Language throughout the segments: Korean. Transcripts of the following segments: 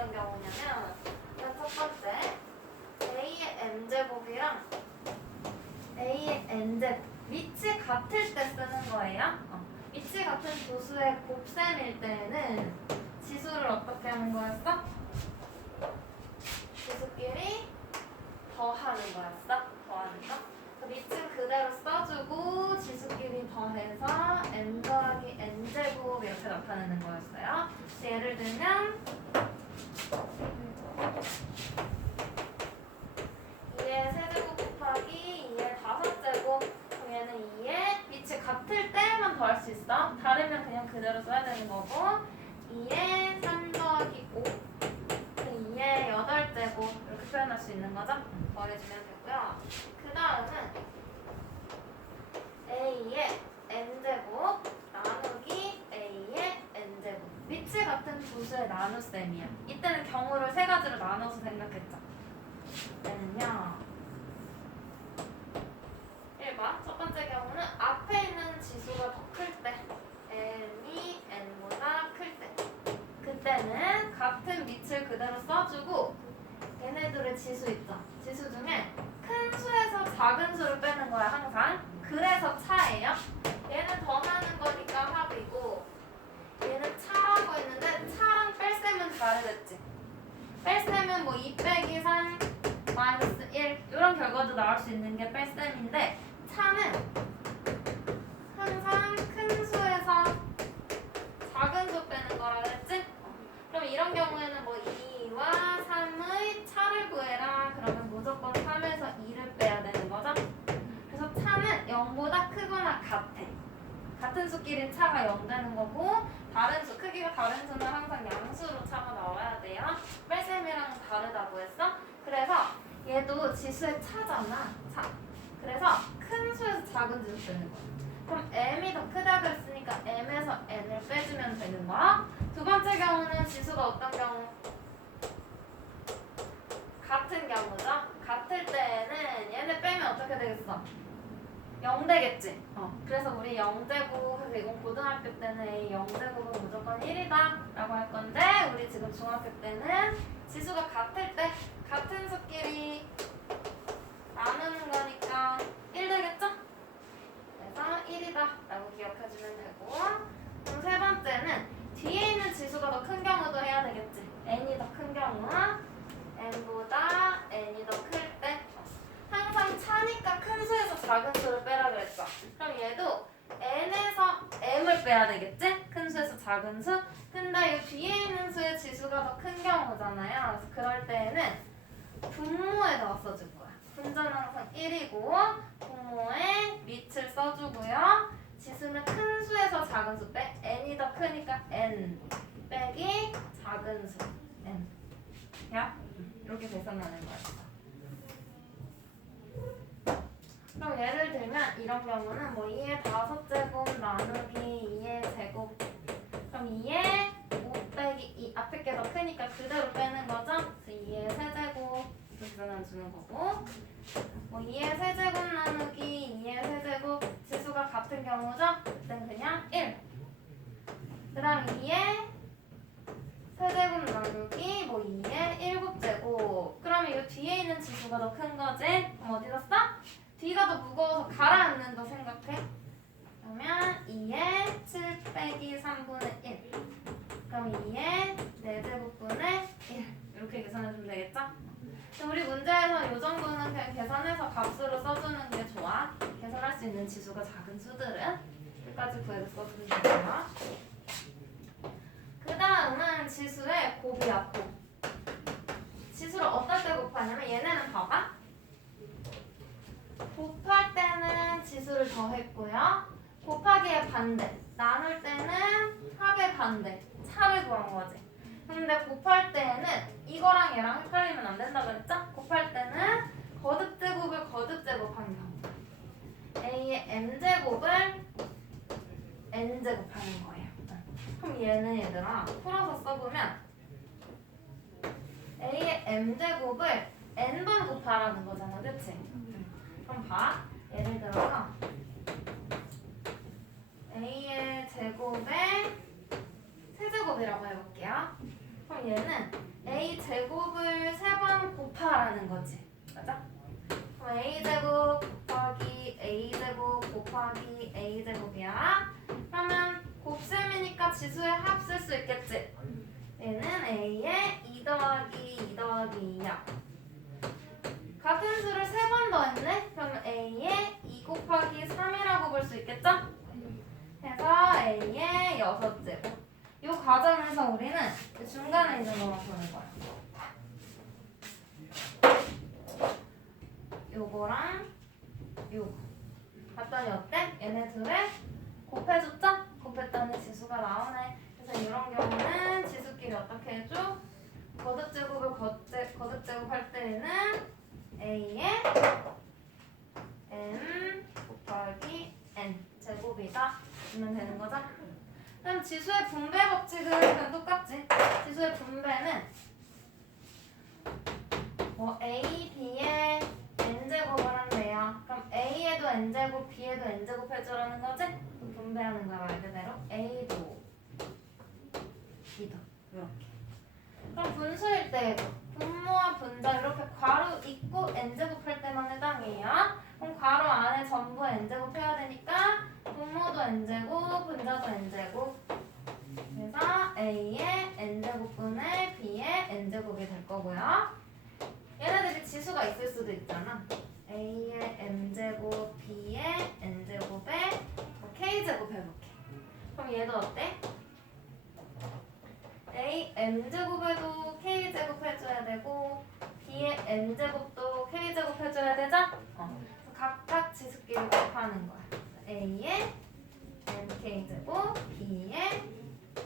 어떤 경우냐면 일단 첫 번째 a의 n 제곱이랑 a의 n 제곱 밑이 같을 때 쓰는 거예요. 어. 밑이 같은 두 수의 곱셈일 때는 지수를 어떻게 하는 거였어? 지수끼리 더하는 거였어. 더하는 거. 그 밑은 그대로 써주고 지수끼리 더해서 n 더하기 n 제곱 이렇게 나타내는 거였어요. 예를 들면 2의 세제곱 곱하기 2의 다섯 제곱 얘는 2의 밑이 같을 때만 더할 수 있어. 다르면 그냥 그대로 써야 되는 거고 2의 3 더하기 5 2의 8 제곱 이렇게 표현할 수 있는 거죠? 더해주면 되고요. 그 다음은 a의 n제곱 나누기 밑이 같은 두 수의 나눗셈이야. 이때는 경우를 세 가지로 나눠서 생각했죠. 얘는요. 1번. 첫 번째 경우는 앞에 있는 지수가 더 클 때. N이 n보다 클 때. 그때는 같은 밑을 그대로 써주고 얘네들의 지수 있죠. 지수 중에 큰 수에서 작은 수를 빼는 거야 항상 그래서 차예요 얘는 더하는 거니까 합이고 얘는 차라고 했는데 차랑 뺄셈은 다르겠지 뺄셈은 뭐 2 빼기 3 마이너스 1 이런 결과도 나올 수 있는 게 뺄셈인데 차는 항상 큰 수에서 작은 수 빼는 거라 그랬지? 어. 그럼 이런 경우에는 뭐 2와 3의 차를 구해라 그러면 무조건 3에서 2를 빼야 되는 거죠? 그래서 차는 0보다 크거나 같아 같은 수끼리 차가 0 되는 거고 다른 수 크기가 다른 수는 항상 양수로 차가 나와야 돼요 뺄셈이랑 다르다고 했어? 그래서 얘도 지수의 차잖아. 차. 그래서 큰 수에서 작은 지수 쓰는 거야. 그럼 m이 더 크다 그랬으니까 m에서 n을 빼주면 되는 거야. 두 번째 경우는 지수가 어떤 경우? 같은 경우죠. 같을 때는 얘네 빼면 어떻게 되겠어? 0 되겠지. 어. 그래서 우리 0제곱 그리고 고등학교 때는 A 0제곱은 무조건 1이다 라고 할 건데 우리 지금 중학교 때는 지수가 같을 때 같은 수끼리 나누는 거니까 1 되겠죠? 그래서 1이다 라고 기억해주면 되고 그럼 세 번째는 뒤에 있는 지수가 더 큰 경우도 해야 되겠지 n이 더 큰 경우 n보다 n이 더 클 때 항상 차니까 큰 수에서 작은 수를 빼라 그랬어 그럼 얘도 n에서 m을 빼야 되겠지? 큰 수에서 작은 수 근데 이 뒤에 있는 수의 지수가 더 큰 경우잖아요 그래서 그럴 때에는 분모에다가 써줄 거야. 분자는 항상 1이고 분모에 밑을 써주고요. 지수는 큰 수에서 작은 수 빼. n이 더 크니까 n 빼기 작은 수 n. 야 이렇게 계산하는 거야. 그럼 예를 들면 이런 경우는 뭐 2의 다섯 제곱 나누기 2의 제곱 그럼 2의 5 빼기 2 앞에 게 더 크니까 그대로 빼는 거죠? 그래서 2의 세제곱 계산해 주는 거고 뭐 2의 세제곱 나누기 2의 세제곱 지수가 같은 경우죠? 그땐 그냥 1. 그 다음 2의 세제곱 나누기 뭐 2의 7제곱 그러면 이 뒤에 있는 지수가 더 큰 거지? 그럼 어디다 써? 뒤가 더 무거워서 가라앉는 거 생각해? 그러면 2의 7 빼기 3분의 1 그럼 2의 4제곱분의 1 이렇게 계산해주면 되겠죠? 근데 우리 문제에서 이 정도는 그냥 계산해서 값으로 써주는 게 좋아. 계산할 수 있는 지수가 작은 수들은 끝까지 구해서 써주면 되고요. 그 다음은 지수의 곱이야 곱 지수를 때 곱하냐면 얘네는 봐봐 곱할 때는 지수를 더했고요. 곱하기의 반대. 나눌 때는 합의 반대. 차를 구한 거지. 근데 곱할 때는 이거랑 얘랑 헷갈리면 안 된다 그랬죠? 곱할 때는 거듭 제곱을 거듭 제곱하는 경우 a의 m 제곱을 n 제곱하는 거예요. 그럼 얘는 얘들아 풀어서 써보면 제곱을 n번 곱하라는 거잖아, 그치? 그럼 봐. 예를 들어서 a의 제곱의 세제곱이라고 해볼게요. 그럼 얘는 a 제곱을 세 번 곱하라는 거지. 맞아? 그럼 a 제곱 곱하기 a 제곱 곱하기 a 제곱이야. 그러면 곱셈이니까 지수의 합쓸 수 있겠지. 얘는 a의 2 더하기 2 더하기 2야. 같은 수를 세 번 더했네? 그럼 a의 2 곱하기 3이라고 볼 수 있겠죠? 해서 a의 6제곱. 이 과정에서 우리는 그 중간에 있는 거만 보는 거야. 요거랑 요거. 봤더니 어때? 얘네 둘을 곱해줬죠? 곱했더니 지수가 나오네. 그래서 이런 경우는 지수끼리 어떻게 해줘? 거듭제곱을 거듭제, 거듭제곱 할 때에는 a의 n 곱하기 n 제곱이다. 주면 되는 거죠? 그럼 지수의 분배 법칙은 똑같지. 지수의 분배는 뭐 a, b의 n 제곱을 한대요. 그럼 a에도 n 제곱, b에도 n 제곱 해주라는 거지? 그럼 분배하는 거야 말 그대로. a도 b도 이렇게. 그럼 분수일 때에도 분모와 분자 이렇게 괄호 있고 n 제곱 할 때만 해당이에요. 그럼 괄호 안에 전부 n 제곱 해야 되니까 분모도 n 제곱, 분자도 n 제곱. 그래서 a의 n 제곱분의 b의 n 제곱이 될 거고요. 얘네들이 지수가 있을 수도 있잖아. a의 n 제곱, b의 n 제곱에 k 제곱 해볼게. 그럼 얘도 어때? a n 제곱에도 k 제곱 해줘야 되고 b의 n 제곱도 k 제곱 해줘야 되죠? 어. 그래서 각각 지수끼리 곱하는 거야. a의 nk 제곱, b의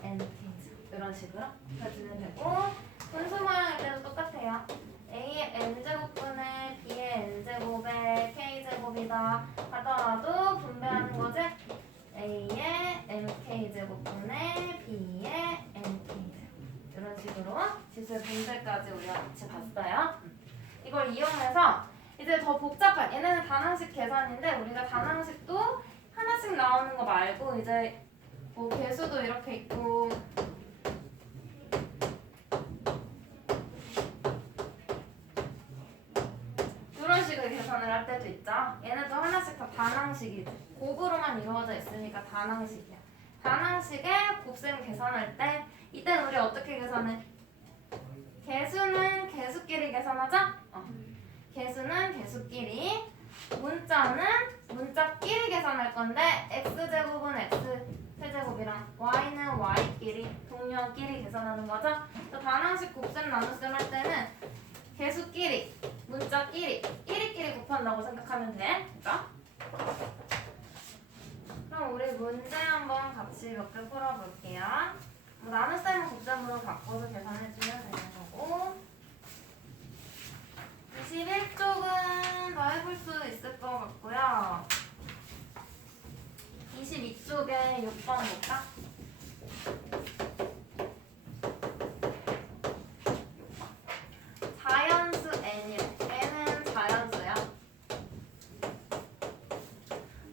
nk 제곱 이런 식으로 해주면 되고 분수 모양일 때도 똑같아요. a의 n 제곱분의 b의 n 제곱의 k 제곱이다 하더라도 분배하는 거지. a의 nk 제곱분의 b의 nk 제곱 이런 식으로 지수의 분배까지 우리가 같이 봤어요. 이걸 이용해서 이제 더 복잡한 얘네는 단항식 계산인데 우리가 단항식도 하나씩 나오는 거 말고 이제 뭐 개수도 이렇게 있고 이런 식으로 계산을 할 때도 있죠. 얘네도 하나씩 다 단항식이지. 곱으로만 이루어져 있으니까 단항식이야. 단항식의 곱셈 계산할 때 이때는 우리 어떻게 계산해? 개수는 개수끼리 계산하자. 어. 개수는 개수끼리, 문자는 문자끼리 계산할 건데 x 제곱은 x 세제곱이랑 y는 y끼리 동료끼리 계산하는 거죠. 또 단항식 곱셈 나눗셈 할 때는 개수끼리, 문자끼리, 1위끼리 곱한다고 생각하면 돼. 그죠? 그럼 우리 문제 한번 같이 몇 개 풀어볼게요. 뭐 나눗셈은 곱셈으로 바꿔서 계산해주면 되는 거고 21쪽은 더 해볼 수 있을 것 같고요. 22쪽에 6번 볼까? 6번. 자연수 n이요. n은 자연수야.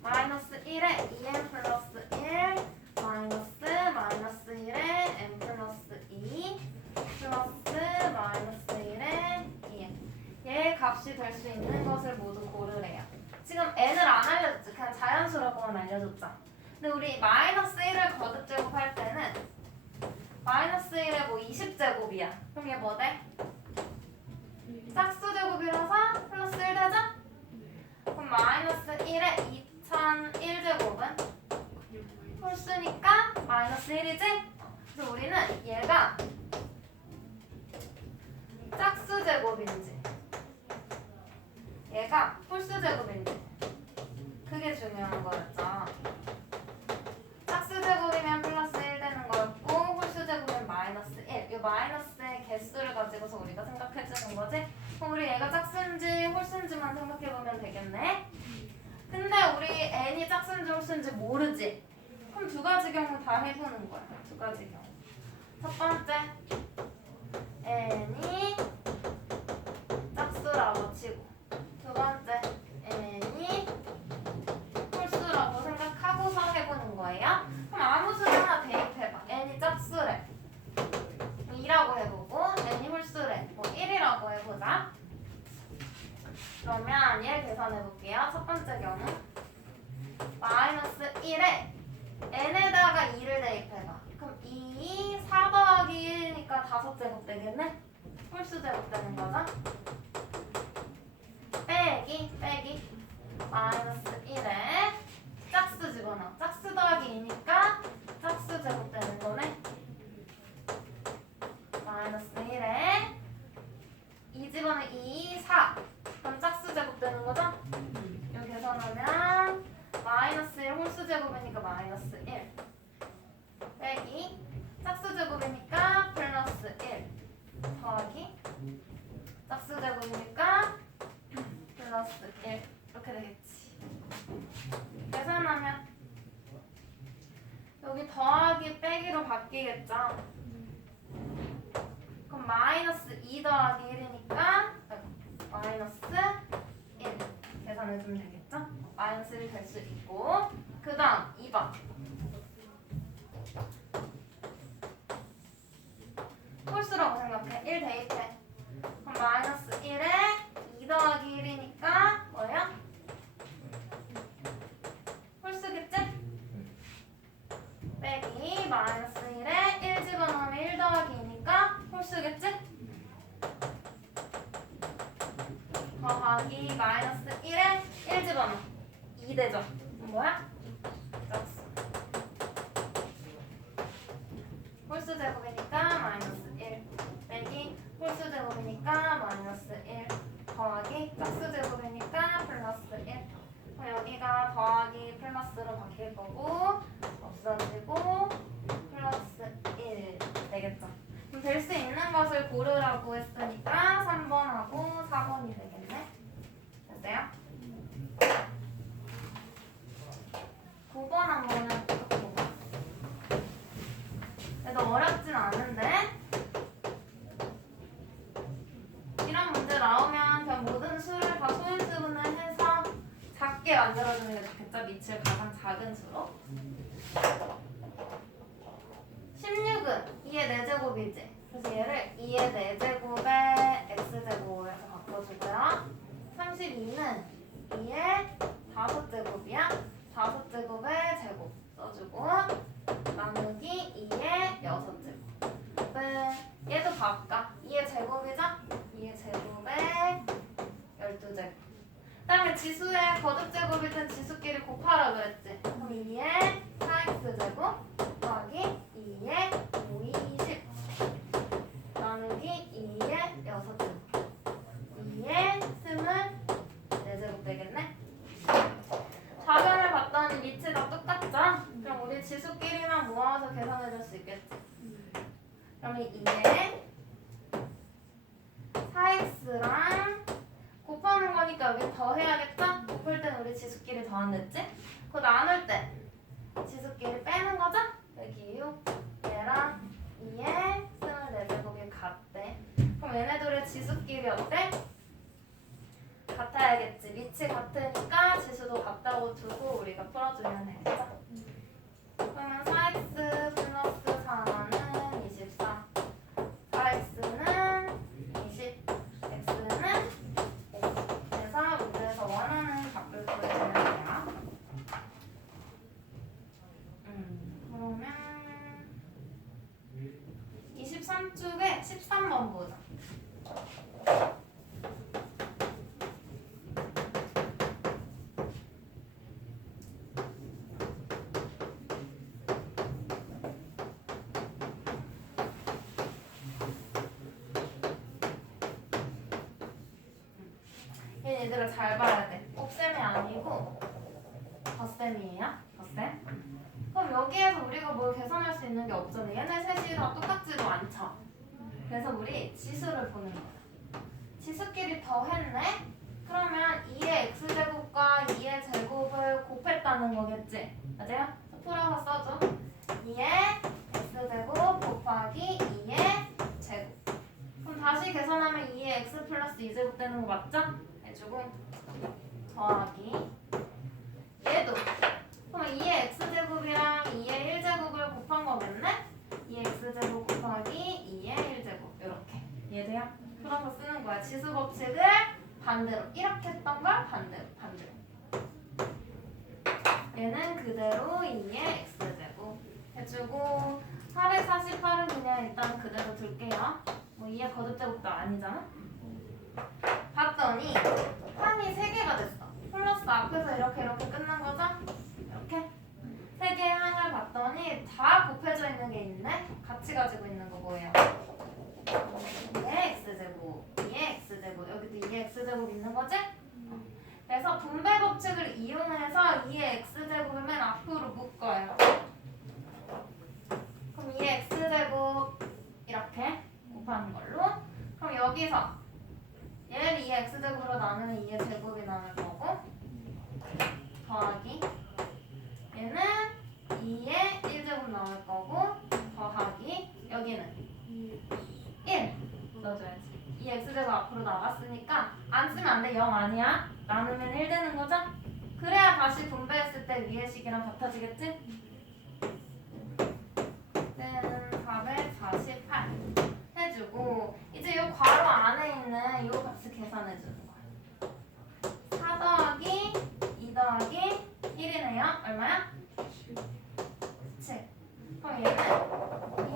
마이너스 1에 2n 플러스 1 마이너스 마이너스 1에 n 플러스 2 플러스 마이너스 1에 2n 얘의 값이 될 수 있는 것을 모두 고르래요. 지금 n을 안 알려줬지. 그냥 자연수라고만 알려줬죠. 근데 우리 마이너스 1을 거듭 제곱할 때는 마이너스 1에 뭐 20제곱이야. 그럼 얘 뭐 돼? 짝수 제곱이라서 플러스 1 되죠? 그럼 마이너스 1에 2001제곱은 홀수니까 마이너스 1이지? 그래서 우리는 얘가 짝수 제곱인지 얘가 홀수 제곱인지 그게 중요한 거였죠. 짝수 제곱이면 플러스 1 되는 거였고 홀수 제곱이면 마이너스 1. 이 마이너스의 개수를 가지고서 우리가 생각해 주는 거지. 그럼 우리 얘가 짝수인지 홀수인지만 생각해 보면 되겠네. 근데 우리 n이 짝수인지 홀수인지 모르지. 그럼 두 가지 경우 다 해보는 거야. 두 가지 경우. 첫 번째 n이 얘 계산해 볼게요. 첫 번째 경우 마이너스 1에 n에다가 2를 대입해봐. 그럼 2, 4 더하기 1이니까 5제곱 되겠네? 홀수 제곱 되는 거죠? 빼기, 빼기 마이너스 1에 짝수 집어넣어. 짝수 더하기 2니까 짝수 제곱 되는 거네? 마이너스 1에 2 집어넣어 2, 4 그럼 짝수 제곱 되는 거죠? 여기 계산하면 마이너스 1 홀수 제곱이니까 마이너스 1 빼기 짝수 제곱이니까 플러스 1 더하기 짝수 제곱이니까 플러스 1 이렇게 되겠지. 계산하면 여기 더하기 빼기로 바뀌겠죠? 그럼 마이너스 2 더하기 1이니까 마이너스 1 계산해주면 되겠죠? 마이너스 1이 될수 있고 그 다음 2번 얘 얘들아 잘 봐야 돼. 곱셈이 아니고 덧셈이에요. 덧셈. 그럼 여기에서 우리가 뭘 계산할 수 있는 게 없잖아. 얘네 셋이 다 똑같지도 않죠. 그래서 우리 지수를 보는 거야. 지수끼리 더했네? 그러면 2의 x제곱과 2의 제곱을 곱했다는 거겠지? 맞아요? 풀어서 써줘. 2의 x제곱 곱하기 2의 제곱. 그럼 다시 계산하면 2의 x 플러스 2제곱 되는 거 맞죠? 해주고 더하기 얘도 그럼 2의 x제곱이랑 2의 1제곱을 곱한 거겠네? 2의 x제곱 곱하기 2의 1제곱 이렇게 이해돼요? 풀어서 쓰는 거야. 지수 법칙을 반대로. 이렇게 했던 걸 반대로 반대로. 얘는 그대로 2의 x제곱. 해주고 448은 그냥 일단 그대로 둘게요. 뭐 2의 거듭제곱도 아니잖아. 봤더니 항이 3개가 됐어 플러스 앞에서 이렇게 이렇게 끝난 거죠? 이렇게 세 개의 항을 봤더니 다 곱해져 있는 게 있네 같이 가지고 있는 거 뭐예요? 2의 x제곱 2의 x제곱 여기도 2의 x제곱 있는 거지? 그래서 분배 법칙을 이용해서 2의 x제곱을 맨 앞으로 묶어요. 그럼 2의 x제곱 이렇게 곱하는 걸로 그럼 여기서 얘를 2의 x제곱으로 나누면 2의 제곱이 나올 거고 더하기 얘는 2의 1제곱 나올 거고 더하기 여기는 1 넣어줘야지 2 x제곱 앞으로 나갔으니까 안 쓰면 안돼 0 아니야 나누면 1 되는 거죠? 그래야 다시 분배했을 때 위의 식이랑 같아지겠지? 이제 이 괄호 안에 있는 이 값을 계산해 주는 거야. 4 더하기 2 더하기 1이네요. 얼마야? 7 그럼 얘는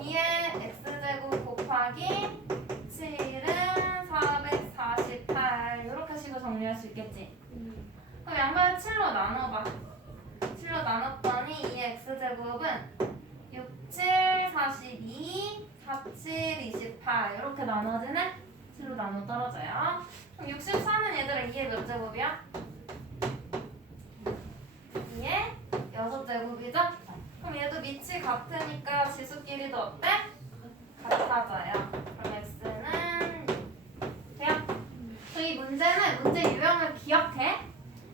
2의 x제곱 곱하기 7은 448 이렇게 식으로 정리할 수 있겠지? 그럼 양변을 7로 나눠봐. 7로 나눴더니 2의 x제곱은 6, 7, 42, 4, 7, 28 이렇게 나눠지네? 7로 나눠 떨어져요 그럼 64는 얘들아 2의 몇 제곱이야? 2의 6제곱이죠? 그럼 얘도 밑이 같으니까 지수끼리도 어때? 같아져요. 그럼 x는 돼요. 저이 문제는 문제 유형을 기억해.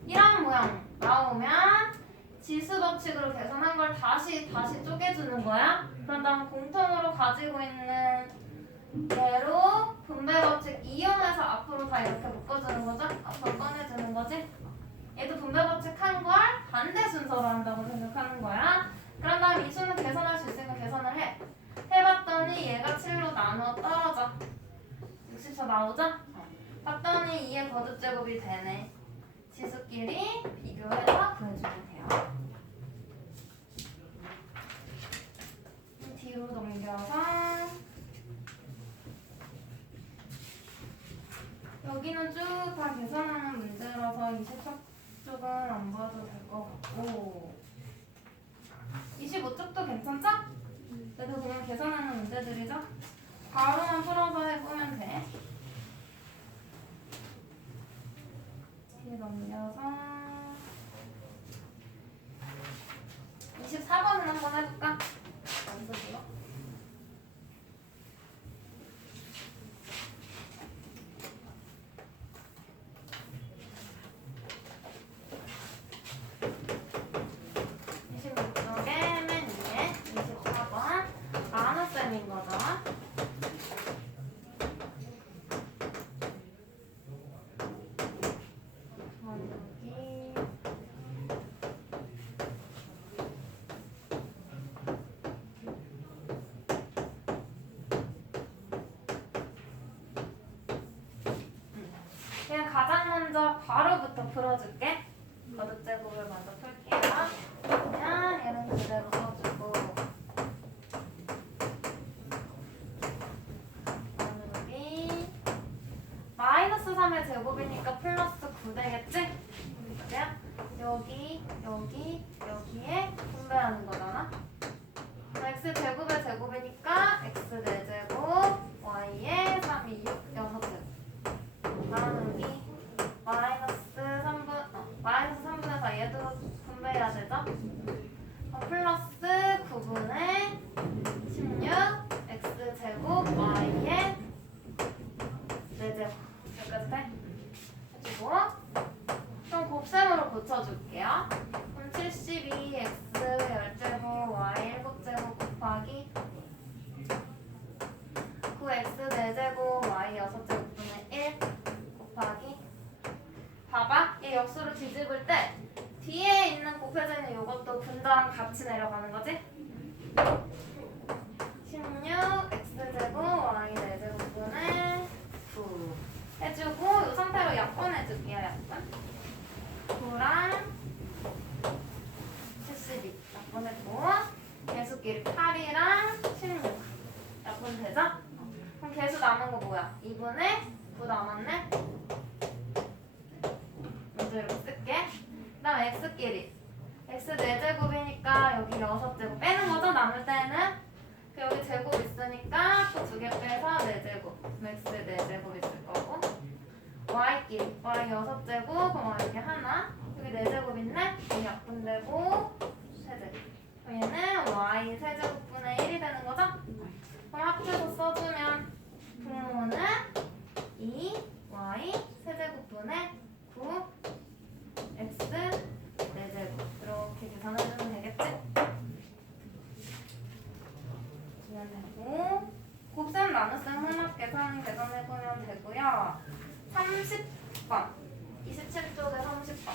이런 모양 나오면 지수 법칙으로 계산한 걸 다시 다시 쪼개주는 거야. 그런 다음 공통으로 가지고 있는 얘로 분배 법칙 이용해서 앞으로 다 이렇게 묶어주는 거죠. 앞으로 꺼내주는 거지. 얘도 분배 법칙 한 걸 반대 순서로 한다고 생각하는 거야. 그런 다음 이 수는 계산할 수 있으니까 계산을 해. 해봤더니 얘가 7로 나누어 떨어져. 64 나오죠? 어. 봤더니 2의 거듭제곱이 되네. 지수끼리 비교해서 구해주면 돼요. 뒤로 넘겨서 여기는 쭉 다 계산하는 문제라서 24쪽은 안 봐도 될 것 같고 25쪽도 괜찮죠? 그래도 그냥 계산하는 문제들이죠? 바로만 풀어서 해보면 돼. 뒤에 넘겨서 24번은 한번 해볼까? 연습으로. 이십육 쪽에 맨 위에 24번 나눗셈인 거죠. 그냥 가장 먼저 괄호부터 풀어줄게. 거듭제곱을 먼저 풀게요. 그냥 얘는 그대로 써주고 나누기 마이너스 3의 제곱이니까 플러스 9 되겠지? 그죠? 여기 여기 여기에 분배하는 거잖아. x 제곱의 제곱이니까 x 4제곱 y의 3, 2, 6, 6제곱 나누기 마이너스 3분 어, 마이너스 3분의 4 얘도 분배해야 되죠? 어, 플러스 9분의 16 x 제곱 y의 4제곱 여기까지 돼? 해주고 그럼 곱셈으로 고쳐줄게요 그럼 72 x 10제곱 y 7제곱 곱하기 9x 4제곱 y 6제곱분의 1 곱하기 봐봐 얘 역수로 뒤집을 때 뒤에 있는 곱해져 있는 요것도 분당 같이 내려가는 거지 16 x제곱 y 4제곱분의 9 해주고 이 상태로 약분 해줄게요 약분 개수끼리 8이랑 16 약분 되죠? 그럼 개수 남은 거 뭐야? 2분의 9 남았네? 먼저 이렇게 쓸게 그 다음 x끼리 x 4제곱이니까 여기 6제곱 빼는 거죠? 남을 때는 그 여기 제곱 있으니까 또 두 개 빼서 4제곱 그럼 x 4제곱 있을 거고 y끼리 y 6제곱 그럼 여기 하나 여기 4제곱 있네? 여기 약분되고 세제곱 그럼 얘는 y 세제곱분의 1이 되는 거죠? 그럼 합쳐서 써주면 분모는 2 y 세제곱분의 9 x 4제곱 이렇게 계산해주면 되겠지? 되고 곱셈 나눗셈 혼합 계산 계산해보면 되고요. 30번. 27쪽에 30번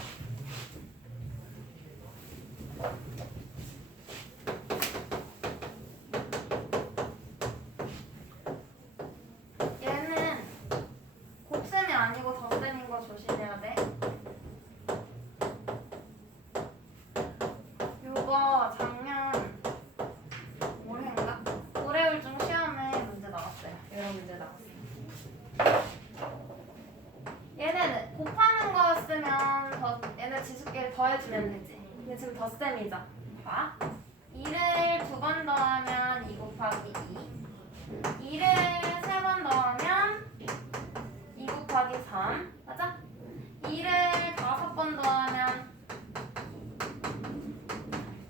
얘는 곱셈이 아니고 덧셈인 거 조심해야 돼. 요거 작년 올해인가? 올해울 중 시험에 문제 나왔어요. 이런 문제 나왔어요. 얘네는 곱하는 거였으면 더, 얘네 지수끼리 더해주면 되지. 얘 지금 덧셈이죠. 봐. 2를 두 번 더하면 2 곱하기 2. 2를 세 번 더하면 2 곱하기 3 맞아? 2를 다섯 번 더하면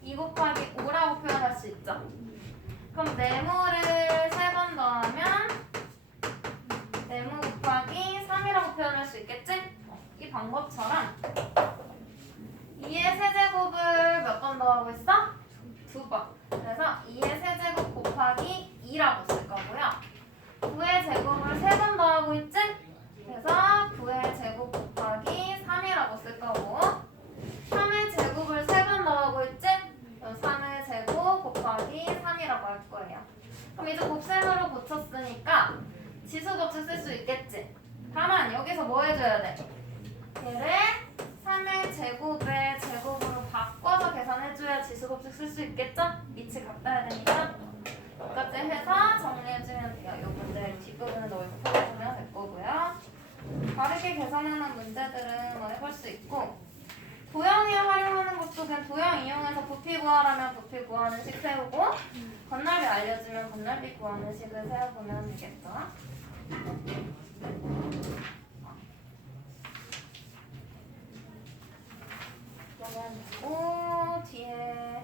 2 곱하기 5라고 표현할 수 있죠 그럼 네모를 세 번 더하면 네모 곱하기 3이라고 표현할 수 있겠지? 어, 이 방법처럼 2의 번 더하고 있어? 두 번. 그래서 2의 세제곱 곱하기 2라고 쓸 거고요. 9의 제곱을 세 번 더하고 있지? 그래서 9의 제곱 곱하기 3이라고 쓸 거고 3의 제곱을 세 번 더하고 있지? 그럼 3의 제곱 곱하기 3이라고 할 거예요. 그럼 이제 곱셈으로 고쳤으니까 지수법칙 쓸수 있겠지? 다만 여기서 뭐 해줘야 돼? 얘를 3의 제곱의 제곱으로 바꿔서 계산해줘야 지수법칙 쓸수 있겠죠? 위치 같아야 되니까 똑같이 해서 정리해주면 돼요. 이 문제 뒷부분은 넓게 풀어주면 될 거고요. 다르게 계산하는 문제들은 한번 해볼 수 있고 도형을 활용하는 것도 그냥 도형 이용해서 부피 구하라면 부피 구하는 식 세우고 건널비 알려주면 건널비 구하는 식을 세워보면 되겠죠. 그러면 되고 뒤에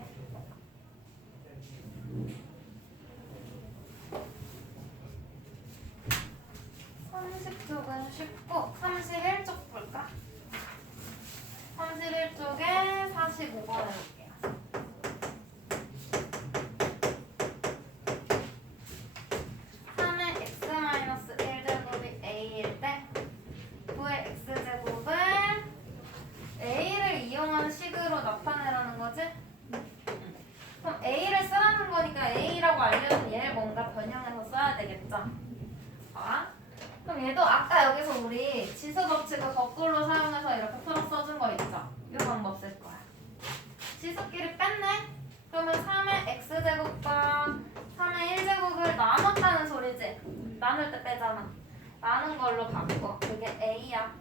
30쪽은 쉽고 31쪽 볼까? 31쪽에 45번 해볼게요. 삼의 x-1제곱이 a일 때 9의 x제곱을 a를 이용한 식으로 나타내라는 거지? 그럼 a를 쓰라는 거니까 a라고 알려준 얘를 뭔가 변형해서 써야 되겠죠? 자, 그럼 얘도 아까 여기서 우리 지수 법칙을 거꾸로 사용해서 이렇게 풀어 써준 거 있죠? 이 방법 쓸 거야. 지수끼리 뺐네? 그러면 3의 x제곱과 3의 1제곱을 나눴다는 소리지? 나눌 때 빼잖아. 나눈 걸로 바꿔. 그게 a야.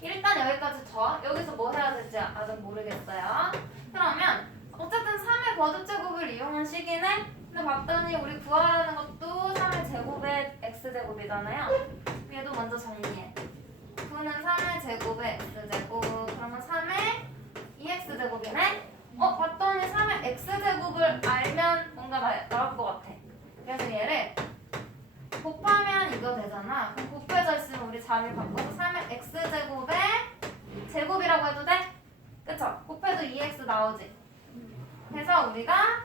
일단 여기까지 줘. 여기서 뭐 해야 될지 아직 모르겠어요. 그러면 어쨌든 3의 거듭제곱을 이용한 식이네? 근데 봤더니 우리 구하라는 것도 3의 제곱의 x제곱이잖아요. 얘도 먼저 정리해. 9는 3의 제곱의 x제곱. 그러면 3의 2x제곱이네? 어, 봤더니 3의 x제곱을 알면 뭔가 나, 나올 것 같아. 그래서 얘를 곱하면 이거 되잖아. 그럼 곱해져 있으면 우리 자리 바꿔서 3의 x제곱의 제곱이라고 해도 돼? 그쵸? 곱해도 2x 나오지? 그래서 우리가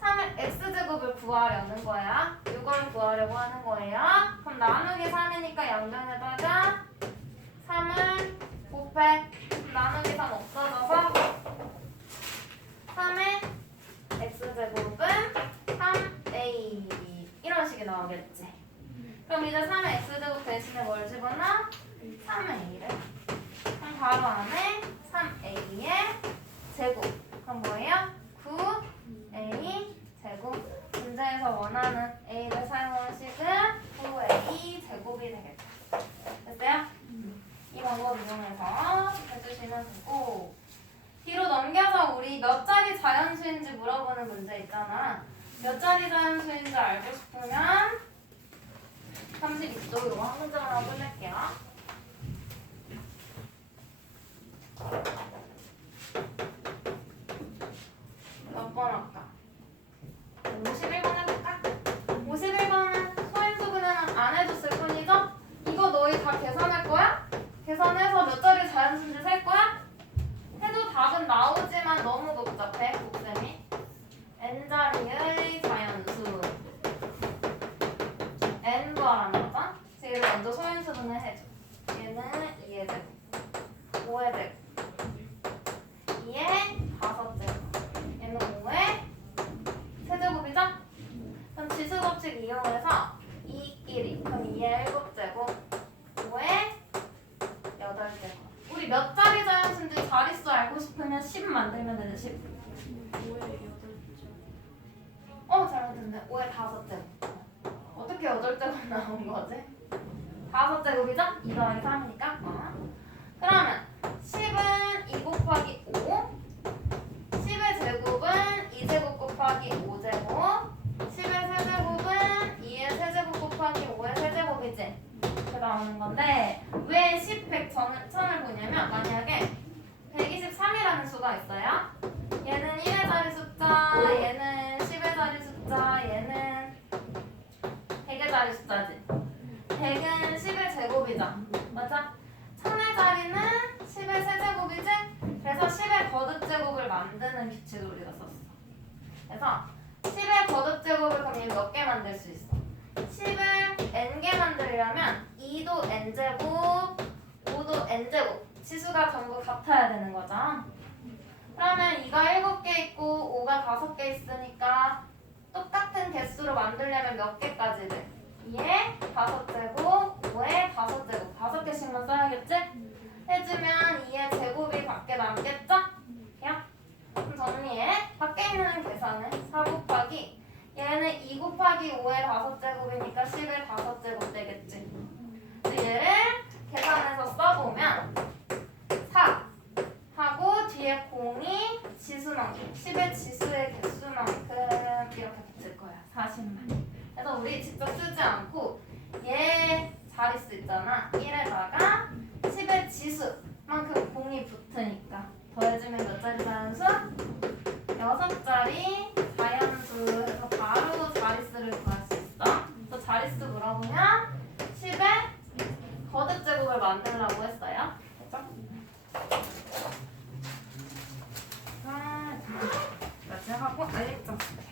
3의 x제곱을 구하려는 거야. 이걸 구하려고 하는 거예요. 그럼 나누기 3이니까 양변에다가 3을 곱해. 그럼 나누기 3 없어져서 3의 x제곱은 3a 이런 식이 나오겠지. 그럼 이제 3의 x제곱 대신에 뭘 집어넣어? 3a를. 그럼 바로 안에 3a의 제곱. 그럼 뭐예요? 9 a 제곱 문제에서 원하는 a를 사용한 식은 9a 제곱이 되겠다. 됐어요? 이 방법 이용해서 해주시면 되고 뒤로 넘겨서 우리 몇 자리 자연수인지 물어보는 문제 있잖아. 몇 자리 자연수인지 알고 싶으면 32쪽 이거 한 문장으로 끝낼게요. 몇 번 할까? 51번 해볼까? 51번은 소인수분해는 안 해줬을 뿐이죠? 이거 너희 다 계산할 거야? 계산해서 몇 자리 자연수인지 셀 거야? 해도 답은 나오지만 너무 복잡해, 복쌤이. n자리의 자연수. n 구하라는 거죠? 얘를 먼저 소인수분해 해줘. 얘는 2의 제곱, 5의 제곱, 2의 다섯 제곱, 얘는 5의 세제곱이죠? 그럼 지수 법칙 이용해서 2끼리, 그럼 2의 7제곱, 5의 8제곱. 우리 몇 자리 자연수인지 자릿수 알고 싶으면 10 만들면 되는 10. 5에 8점. 어, 잘못했네. 5의 5제곱. 어떻게 8제곱 나온 거지? 5제곱이죠? 2 더하기 3이니까. 어. 그러면 10은 2 곱하기 5. 10의 제곱은 2제곱 곱하기 5제곱. 10의 세제곱은 2의 세제곱 곱하기 5의 세제곱이지. 이렇게 나오는 건데 왜 10, 100 전을, 천을 보냐면 만약에 123이라는 수가 있어요. 얘는 1의 자리 숫자, 얘는 10의 자리 숫자, 얘는 100의 자리 숫자지. 100은 10의 제곱이죠. 맞아? 1000의 자리는 10의 세제곱이지? 그래서 10의 거듭제곱을 만드는 규칙을 우리가 썼어. 그래서 10의 거듭제곱을 그럼 얘 몇 개 만들 수 있어? 10을 n개 만들려면 2도 n제곱, 5도 n제곱 지수가 전부 같아야 되는 거죠. 그러면 2가 7개 있고 5가 5개 있으니까 똑같은 개수로 만들려면 몇 개까지 돼? 2에 5제곱, 5에 5제곱 5개씩만 써야겠지? 해주면 2의 제곱이 밖에 남겠죠? 야? 그럼 정리해. 밖에 있는 계산은 4 곱하기 얘는 2 곱하기 5의 5제곱이니까 10의 5제곱 되겠지. 얘를 계산해서 써보면 4 하고 뒤에 0이 지수만큼 10의 지수의 개수만큼 이렇게 붙을 거야. 40만. 그래서 우리 직접 쓰지 않고 얘 자릿수 있잖아. 1에다가 10의 지수만큼 0이 붙으니까 더해주면 몇 자리 자연수? 여섯 자리 자연수 해서 바로 자릿수를 구할 수 있어. 또 자릿수 물어보면 10의 거듭 제곱을 만들라고 했어요. 그죠? 아, 여기까지 아니